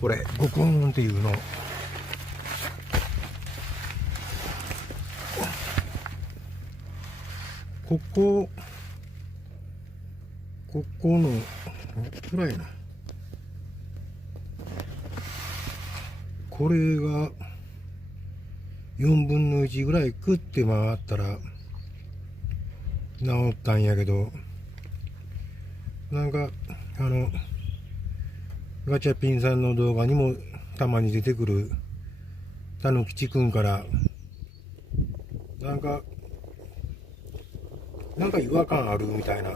これゴコーンっていうの。ここのくらいな、これが4分の1ぐらい食って回ったら治ったんやけど、なんかガチャピンさんの動画にもたまに出てくるたぬきちくんからなんか違和感あるみたいな、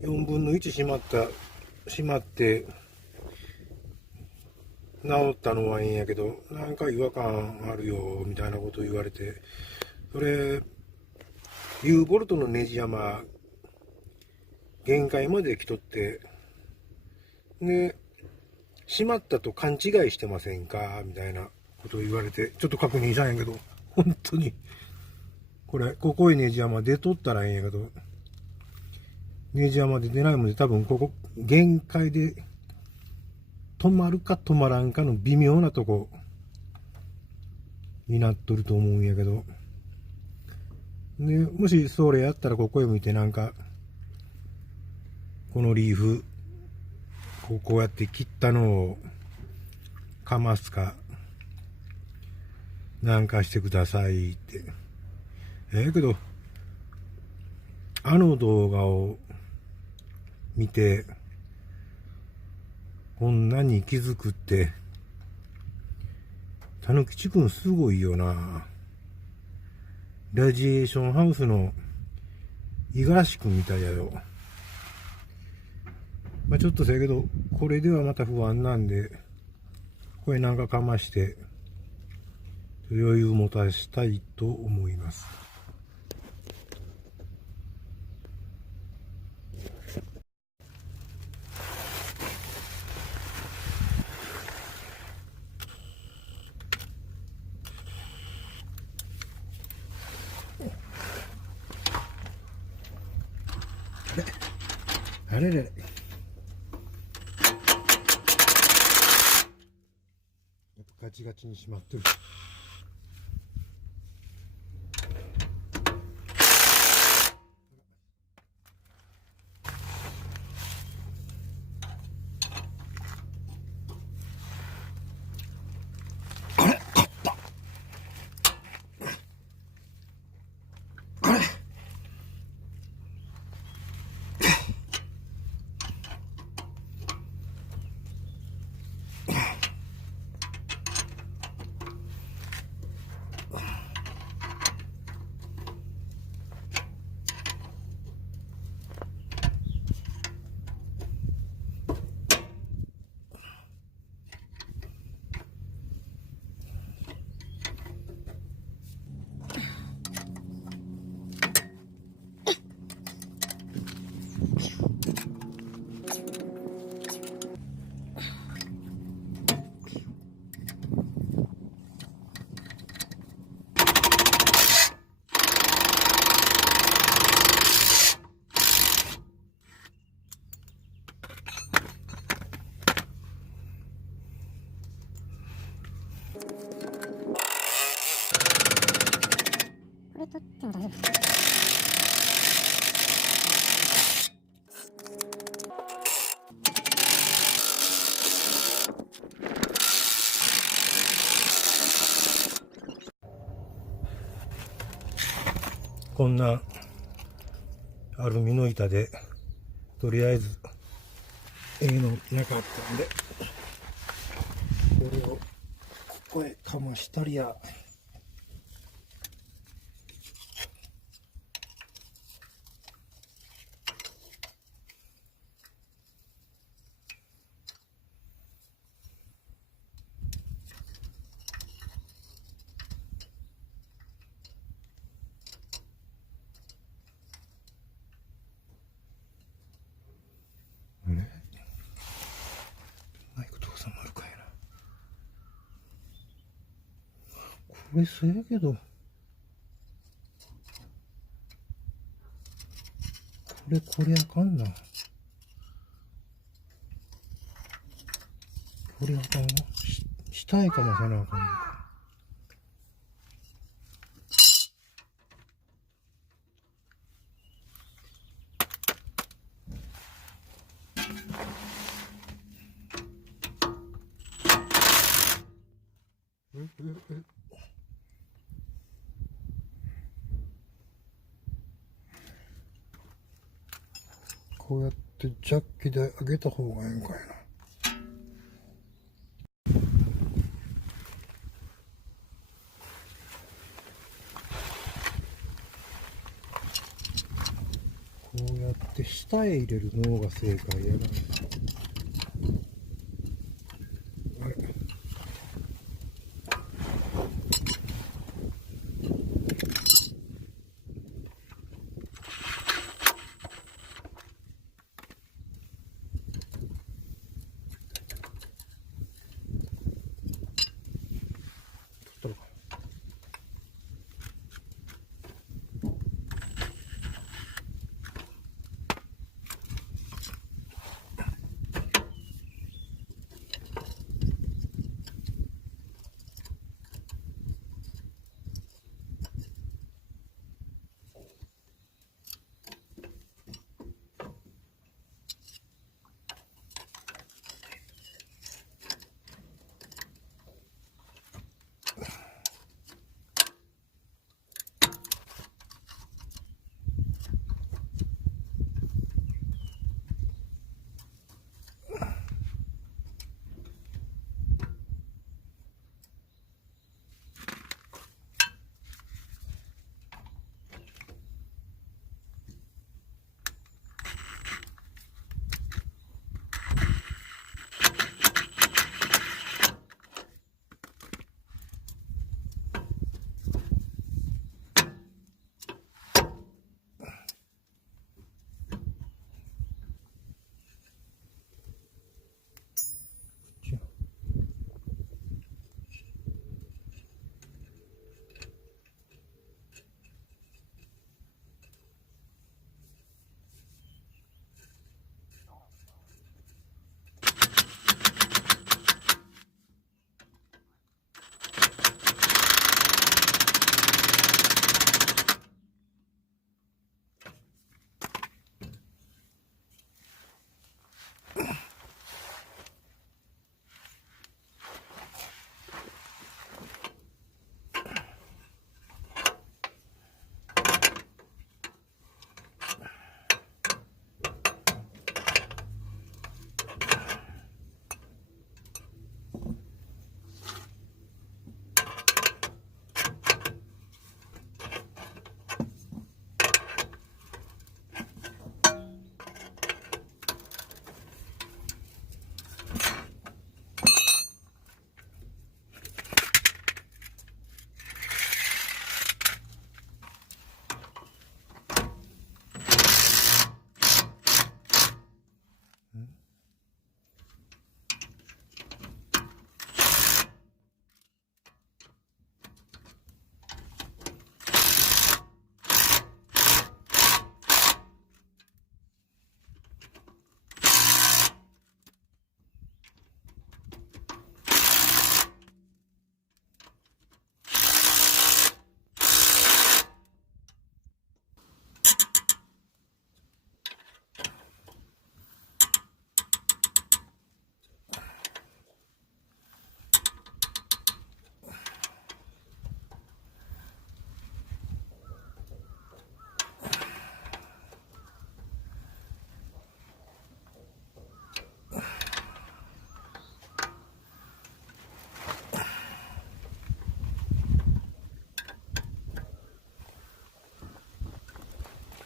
4分の1しまって治ったのはいいんやけど、なんか違和感あるよみたいなこと言われて、それ U ボルトのネジ山限界まで来とって、でしまったと勘違いしてませんかみたいなことを言われて、ちょっと確認したんやけど、本当にここへネジ山出とったらいいんやけど、ネジ山で出ないもんで、多分ここ限界で止まるか止まらんかの微妙なとこになっとると思うんやけど、でもしそれやったらここへ向いて、なんかこのリーフこうやって切ったのをかますかなんかしてくださいって。けどあの動画を見てこんなに気づくって、たぬきちくんすごいよな。ラジエーションハウスの五十嵐くんみたいやよ。まあちょっとせやけど、これではまた不安なんで、これなんかかまして余裕持たしたいと思います。あれれれ、ガチガチにしまってる。これ取っても大丈夫ですか？こんなアルミの板でとりあえずのなかったんで、これをここへかましたりや。ね、マイクと収まるかいな。これせやけど、これあかんな。これあかんの下へかまさなあかんのか。こうやってジャッキで上げた方がええんかいな。こうやって下へ入れるのが正解やな。あれ、取ったのか。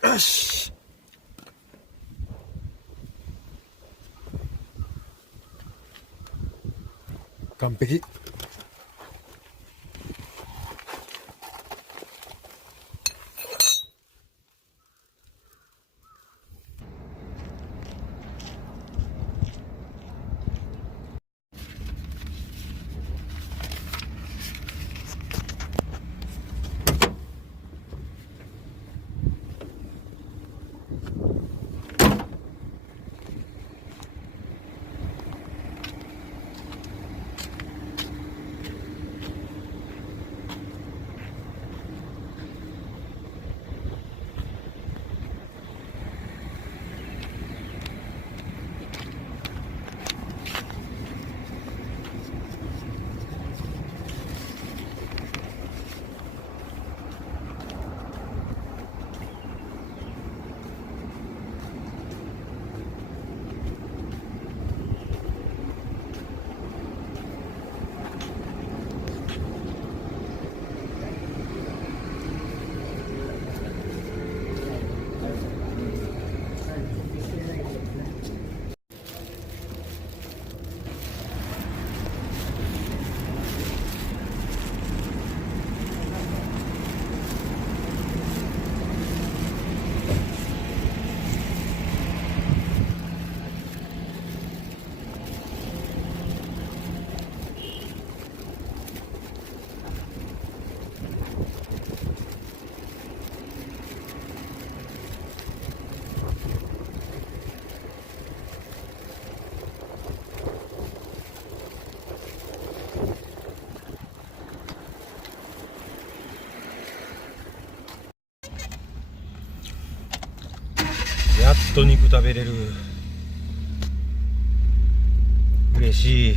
よし、完璧。と肉食べれる。嬉しい。